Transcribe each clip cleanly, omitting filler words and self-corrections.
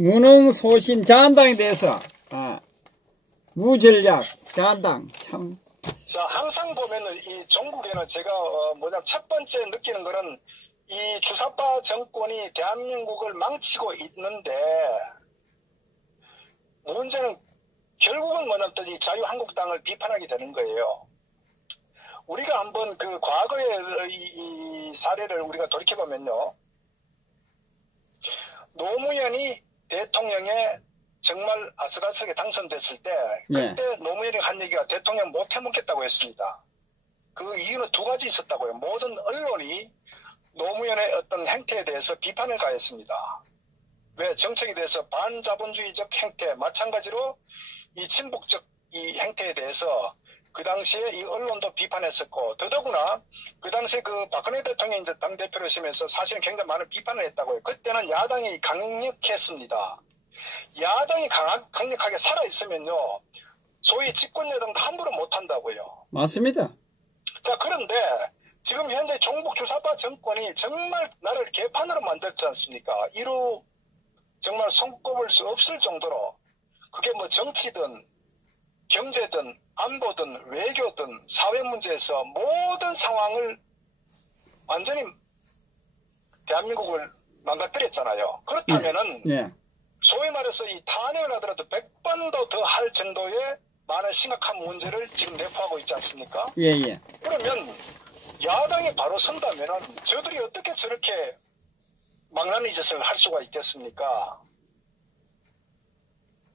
무능 소신 자한당에 대해서 무전략 자한당 참. 자, 항상 보면은 이 종국에는 제가 첫 번째 느끼는 거는 이 주사파 정권이 대한민국을 망치고 있는데 문제는 결국은 뭐냐면 이 자유한국당을 비판하게 되는 거예요. 우리가 한번 그 과거의 이 사례를 우리가 돌이켜보면요. 노무현이 대통령에 정말 아슬아슬하게 당선됐을 때 그때 노무현이 한 얘기가 대통령 못 해먹겠다고 했습니다. 그 이유는 두 가지 있었다고요. 모든 언론이 노무현의 어떤 행태에 대해서 비판을 가했습니다. 왜? 정책에 대해서 반자본주의적 행태, 마찬가지로 이 친북적 이 행태에 대해서 그 당시에 이 언론도 비판했었고, 더더구나 그 당시에 그 박근혜 대통령이 이제 당대표로 있으면서 사실은 굉장히 많은 비판을 했다고요. 그때는 야당이 강력했습니다. 야당이 강력하게 살아있으면요, 소위 집권여당도 함부로 못한다고요. 맞습니다. 자, 그런데 지금 현재 종북 주사파 정권이 정말 나라를 개판으로 만들지 않습니까? 이루 정말 손꼽을 수 없을 정도로 그게 뭐 정치든 경제든 안보든 외교든 사회 문제에서 모든 상황을 완전히 대한민국을 망가뜨렸잖아요. 그렇다면은 소위 말해서 이 탄핵을 하더라도 100번도 더 할 정도의 많은 심각한 문제를 지금 내포하고 있지 않습니까? 그러면 야당이 바로 선다면은 저들이 어떻게 저렇게 망나니 짓을 할 수가 있겠습니까?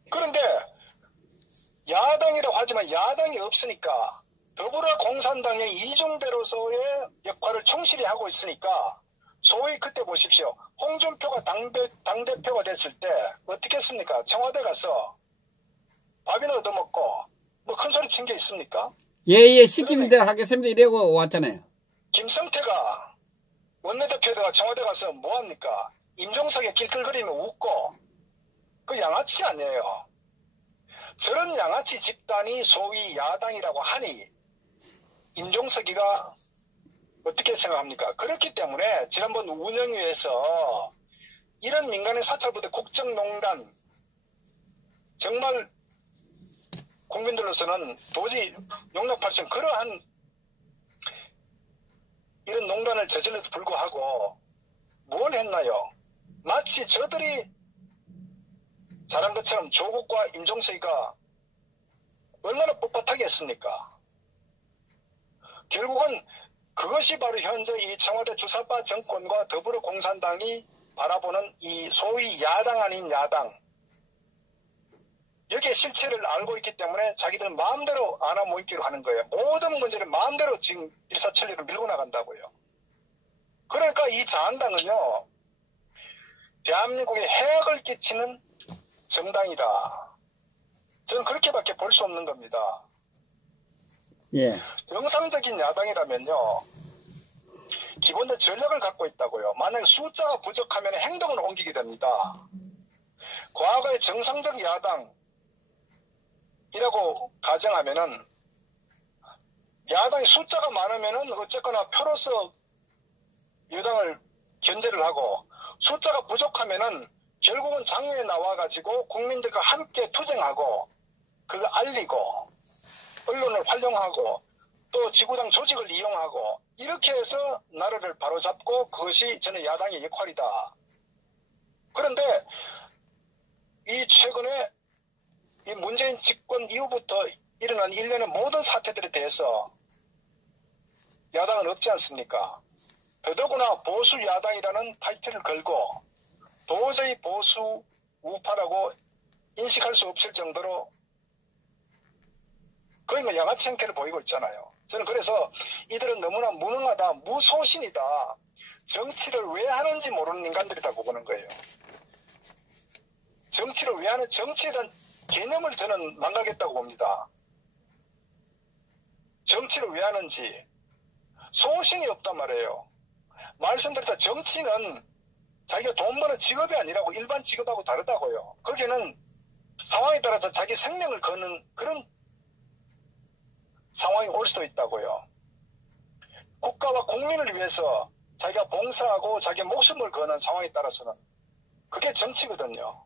그런데 야당이라고 하지만 야당이 없으니까 더불어공산당의 이중배로서의 역할을 충실히 하고 있으니까 소위 그때 보십시오. 홍준표가 당대표가 됐을 때 어떻게 했습니까? 청와대 가서 밥이나 얻어먹고 뭐 큰소리 친 게 있습니까? 시키는 대로 하겠습니다 이러고 왔잖아요. 김성태가 원내대표가 청와대 가서 뭐합니까? 임종석에 낄낄거리며 웃고 그 양아치 아니에요. 저런 양아치 집단이 소위 야당이라고 하니 임종석이가 어떻게 생각합니까? 그렇기 때문에 지난번 운영위에서 이런 민간인 사찰부대 국정농단 정말 국민들로서는 도저히 용납할 수 없는 그러한 이런 농단을 저질러도 불구하고 뭘 했나요? 마치 저들이 잘한 것처럼 조국과 임종석이가 얼마나 뻣뻣하게 했습니까? 결국은 그것이 바로 현재 이 청와대 주사파 정권과 더불어공산당이 바라보는 이 소위 야당 아닌 야당, 여기에 실체를 알고 있기 때문에 자기들 마음대로 안아 모이기로 하는 거예요. 모든 문제를 마음대로 지금 일사천리로 밀고 나간다고요. 그러니까 이 자한당은요, 대한민국에 해악을 끼치는 정당이다. 저는 그렇게밖에 볼 수 없는 겁니다. 정상적인 야당이라면요, 기본적 전략을 갖고 있다고요. 만약에 숫자가 부족하면 행동을 옮기게 됩니다. 과거의 정상적 야당이라고 가정하면은 야당이 숫자가 많으면은 어쨌거나 표로서 여당을 견제를 하고, 숫자가 부족하면은 결국은 장외에 나와가지고 국민들과 함께 투쟁하고 그걸 알리고 언론을 활용하고 또 지구당 조직을 이용하고 이렇게 해서 나라를 바로잡고, 그것이 저는 야당의 역할이다. 그런데 이 최근에 이 문재인 집권 이후부터 일어난 일련의 모든 사태들에 대해서 야당은 없지 않습니까? 더더구나 보수 야당이라는 타이틀을 걸고 도저히 보수 우파라고 인식할 수 없을 정도로 거의 뭐 양아치 형태를 보이고 있잖아요. 저는 그래서 이들은 너무나 무능하다, 무소신이다, 정치를 왜 하는지 모르는 인간들이라고 보는 거예요. 정치를 왜 하는, 정치에 대한 개념을 저는 망가겠다고 봅니다. 정치를 왜 하는지 소신이 없단 말이에요. 말씀드렸다, 정치는 자기가 돈 버는 직업이 아니라고, 일반 직업하고 다르다고요. 거기는 상황에 따라서 자기 생명을 거는 그런 상황이 올 수도 있다고요. 국가와 국민을 위해서 자기가 봉사하고 자기 목숨을 거는 상황에 따라서는 그게 정치거든요.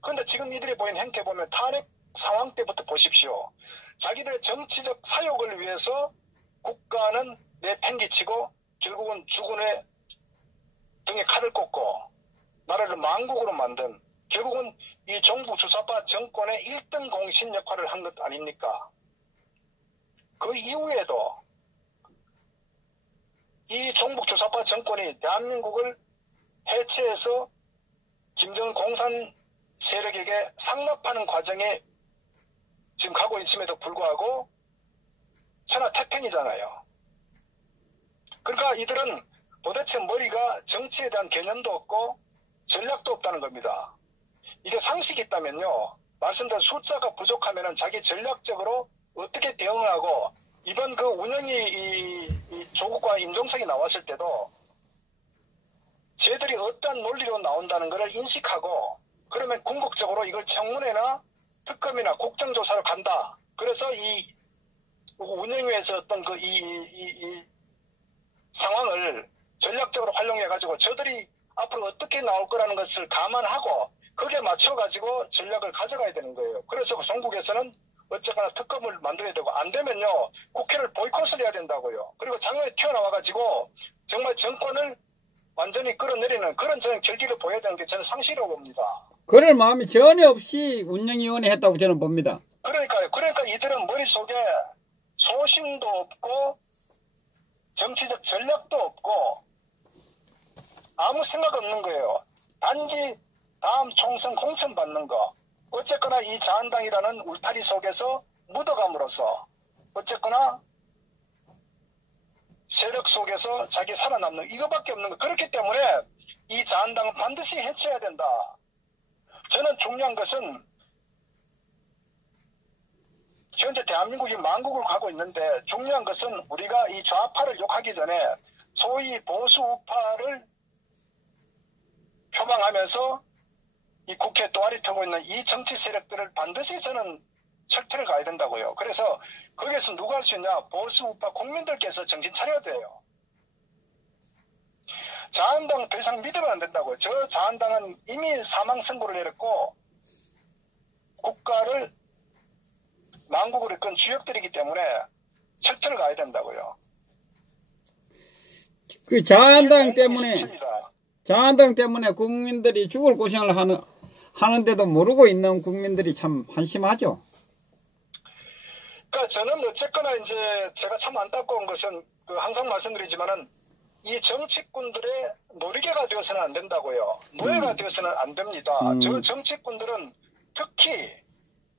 그런데 지금 이들이 보인 행태 보면 탄핵 상황 때부터 보십시오. 자기들의 정치적 사욕을 위해서 국가는 내팽개치고 결국은 주군의 등에 칼을 꽂고 나라를 망국으로 만든 결국은 이 종북주사파 정권의 1등 공신 역할을 한 것 아닙니까? 그 이후에도 이 종북주사파 정권이 대한민국을 해체해서 김정은 공산 세력에게 상납하는 과정에 지금 가고 있음에도 불구하고 천하태평이잖아요. 그러니까 이들은 도대체 머리가 정치에 대한 개념도 없고 전략도 없다는 겁니다. 이게 상식이 있다면요. 말씀드린 숫자가 부족하면 자기 전략적으로 어떻게 대응하고 이번 그 운영이 이 조국과 임종석이 나왔을 때도 쟤들이 어떤 논리로 나온다는 것을 인식하고 그러면 궁극적으로 이걸 청문회나 특검이나 국정조사로 간다. 그래서 이 운영위에서 어떤 그 이 상황을 전략적으로 활용해가지고 저들이 앞으로 어떻게 나올 거라는 것을 감안하고 거기에 맞춰가지고 전략을 가져가야 되는 거예요. 그래서 종국에서는 어쨌거나 특검을 만들어야 되고 안 되면요. 국회를 보이콧을 해야 된다고요. 그리고 장외에 튀어나와가지고 정말 정권을 완전히 끌어내리는 그런 저는 결기를 보여야 되는 게 저는 상식이라고 봅니다. 그럴 마음이 전혀 없이 운영위원회 했다고 저는 봅니다. 그러니까요. 그러니까 이들은 머릿속에 소신도 없고 정치적 전략도 없고 아무 생각 없는 거예요. 단지 다음 총선 공천 받는 거. 어쨌거나 이 자한당이라는 울타리 속에서 묻어감으로써 어쨌거나 세력 속에서 자기 살아남는 이거밖에 없는 거. 그렇기 때문에 이 자한당은 반드시 해체해야 된다. 저는 중요한 것은 현재 대한민국이 망국을 가고 있는데 중요한 것은 우리가 이 좌파를 욕하기 전에 소위 보수 우파를 표방하면서 이 국회 또아리 터고 있는 이 정치 세력들을 반드시 저는 철퇴를 가야 된다고요. 그래서 거기에서 누가 할 수 있냐? 보수 우파 국민들께서 정신 차려야 돼요. 자한당 더 이상 믿으면 안 된다고요. 저 자한당은 이미 사망 선고를 내렸고 국가를 망국으로 이끈 주역들이기 때문에 철퇴를 가야 된다고요. 그 자한당 때문에 국민들이 죽을 고생을 하는데도 모르고 있는 국민들이 참 한심하죠. 그러니까 저는 어쨌거나 이제 제가 참 안타까운 것은 그 항상 말씀드리지만은 이 정치꾼들의 놀이개가 되어서는 안 된다고요. 노예가 되어서는 안 됩니다. 저 정치꾼들은 특히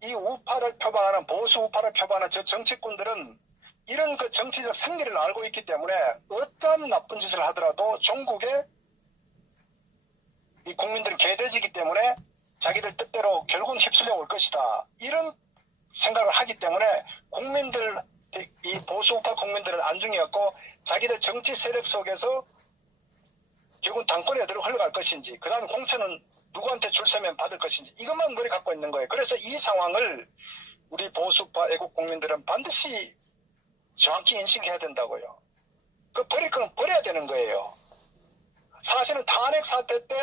이 우파를 표방하는 보수 우파를 표방하는 저 정치꾼들은 이런 그 정치적 생리를 알고 있기 때문에 어떠한 나쁜 짓을 하더라도 종국에 이 국민들은 개돼지이기 때문에 자기들 뜻대로 결국은 휩쓸려 올 것이다. 이런 생각을 하기 때문에 국민들, 이 보수 우파 국민들은 안중이었고 자기들 정치 세력 속에서 결국은 당권에 들어 흘러갈 것인지 그 다음에 공천은 누구한테 줄 서면 받을 것인지 이것만 머리 갖고 있는 거예요. 그래서 이 상황을 우리 보수파 애국 국민들은 반드시 정확히 인식해야 된다고요. 그 버릴 건 버려야 되는 거예요. 사실은 탄핵 사태 때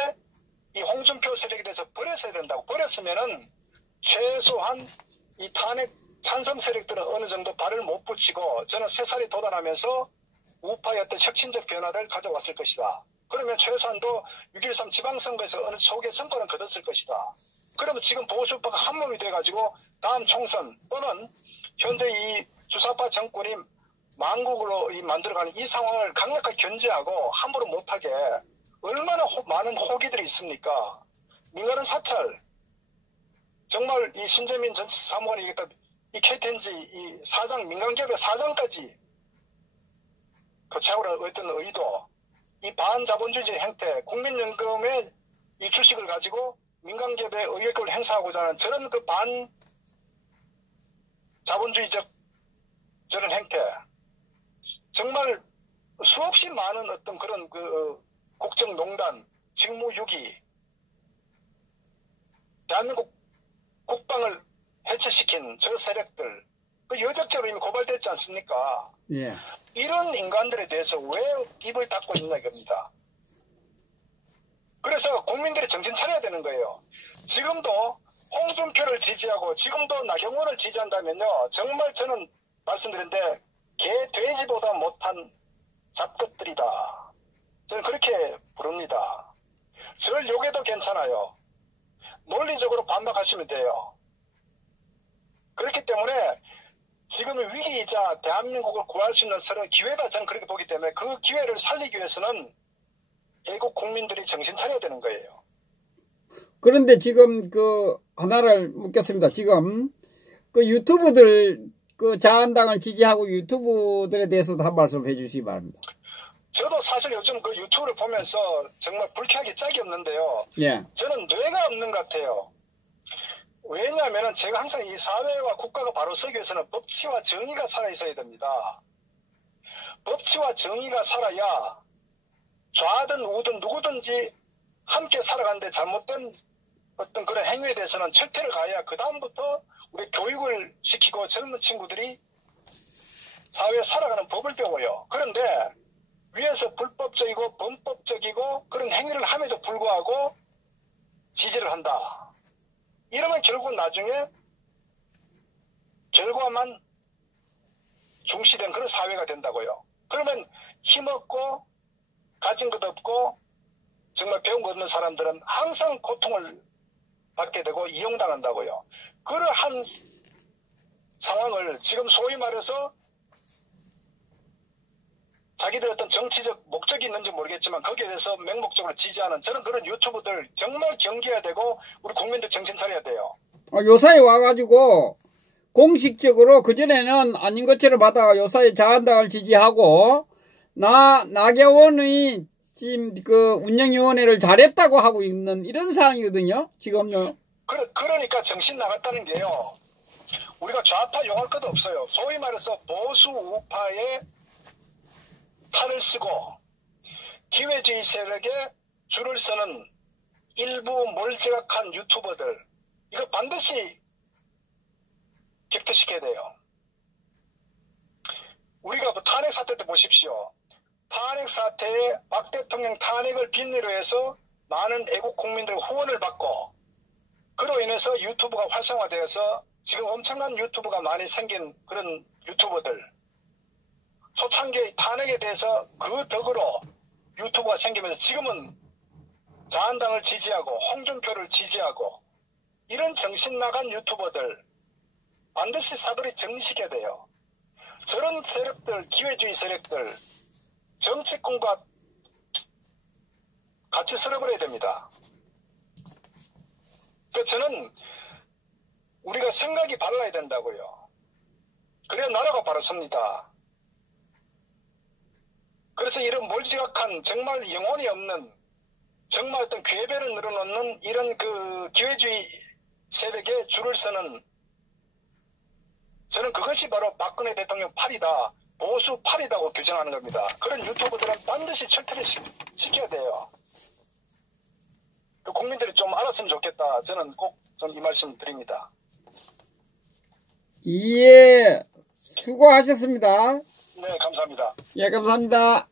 이 홍준표 세력에 대해서 버렸어야 된다고. 버렸으면은 최소한 이 탄핵 찬성 세력들은 어느 정도 발을 못 붙이고 저는 새살이 돋아나면서 우파의 어떤 혁신적 변화를 가져왔을 것이다. 그러면 최소한도 6.13 지방선거에서 어느 속의 성과는 거뒀을 것이다. 그러면 지금 보수파가 한몸이 돼가지고 다음 총선 또는 현재 이 주사파 정권이 망국으로 만들어가는 이 상황을 강력하게 견제하고 함부로 못하게 얼마나 많은 호기들이 있습니까? 민간은 사찰. 정말 이 신재민 전 사무관이 얘기했다. 이 KTNG 이 사장, 민간기업의 사장까지 교체하려는 어떤 의도, 이 반자본주의 행태, 국민연금의 이 주식을 가지고 민간기업의 의결권을 행사하고자 하는 저런 그 반자본주의적 저런 행태. 정말 수없이 많은 어떤 그런 그 국정농단, 직무유기, 대한민국 국방을 해체시킨 저 세력들, 그 여적죄로 이미 고발됐지 않습니까? 예. 이런 인간들에 대해서 왜 입을 닫고 있나 이겁니다. 그래서 국민들이 정신 차려야 되는 거예요. 지금도 홍준표를 지지하고 지금도 나경원을 지지한다면요. 정말 저는 말씀드렸는데 개, 돼지보다 못한 잡것들이다. 저는 그렇게 부릅니다. 저를 욕해도 괜찮아요. 논리적으로 반박하시면 돼요. 그렇기 때문에 지금의 위기이자 대한민국을 구할 수 있는 새로운 기회다 저는 그렇게 보기 때문에 그 기회를 살리기 위해서는 애국 국민들이 정신 차려야 되는 거예요. 그런데 지금 하나를 묻겠습니다. 지금 유튜브들 자한당을 지지하고 유튜브들에 대해서도 한 말씀 해주시기 바랍니다. 저도 사실 요즘 유튜브를 보면서 정말 불쾌하게 짝이 없는데요. 예. 저는 뇌가 없는 것 같아요. 왜냐하면 제가 항상 이 사회와 국가가 바로 서기 위해서는 법치와 정의가 살아있어야 됩니다. 법치와 정의가 살아야 좌든 우든 누구든지 함께 살아가는데 잘못된 어떤 그런 행위에 대해서는 철퇴를 가야 그 다음부터 우리 교육을 시키고 젊은 친구들이 사회에 살아가는 법을 배워요. 그런데 위에서 불법적이고 범법적이고 그런 행위를 함에도 불구하고 지지를 한다. 이러면 결국은 나중에 결과만 중시된 그런 사회가 된다고요. 그러면 힘없고 가진 것 없고 정말 배운 것 없는 사람들은 항상 고통을 받게 되고 이용당한다고요. 그러한 상황을 지금 소위 말해서 자기들 어떤 정치적 목적이 있는지 모르겠지만 거기에 대해서 맹목적으로 지지하는 저는 그런 유튜브들 정말 경계해야 되고 우리 국민들 정신 차려야 돼요. 요사이 와가지고 공식적으로 그전에는 아닌 것처럼 하다가 요사이 자한당을 지지하고 나경원의 지금 운영위원회를 잘했다고 하고 있는 이런 상황이거든요. 지금요. 그러니까 정신 나갔다는 게요. 우리가 좌파 용할 것도 없어요. 소위 말해서 보수 우파의 탈을 쓰고 기회주의 세력에 줄을 서는 일부 몰지각한 유튜버들 이거 반드시 격퇴시켜야 돼요. 우리가 탄핵 사태 때 보십시오. 탄핵 사태에 박 대통령 탄핵을 빈리로 해서 많은 애국 국민들의 후원을 받고 그로 인해서 유튜브가 활성화되어서 지금 엄청난 유튜브가 많이 생긴 그런 유튜버들 초창기 탄핵에 대해서 그 덕으로 유튜브가 생기면서 지금은 자한당을 지지하고 홍준표를 지지하고 이런 정신 나간 유튜버들 반드시 사거리 정리시켜야 돼요. 저런 세력들, 기회주의 세력들 정치권과 같이 쓸어버려야 됩니다. 저는 우리가 생각이 발라야 된다고요. 그래야 나라가 바로 섭니다. 그래서 이런 몰지각한 정말 영혼이 없는 정말 어떤 괴배를 늘어놓는 이런 기회주의 세력에 줄을 서는 저는 그것이 바로 박근혜 대통령 팔이다. 보수 팔이다고 규정하는 겁니다. 그런 유튜버들은 반드시 철퇴를 시켜야 돼요. 국민들이 좀 알았으면 좋겠다. 저는 꼭 이 말씀 드립니다. 예, 수고하셨습니다. 네, 감사합니다. 예, 감사합니다.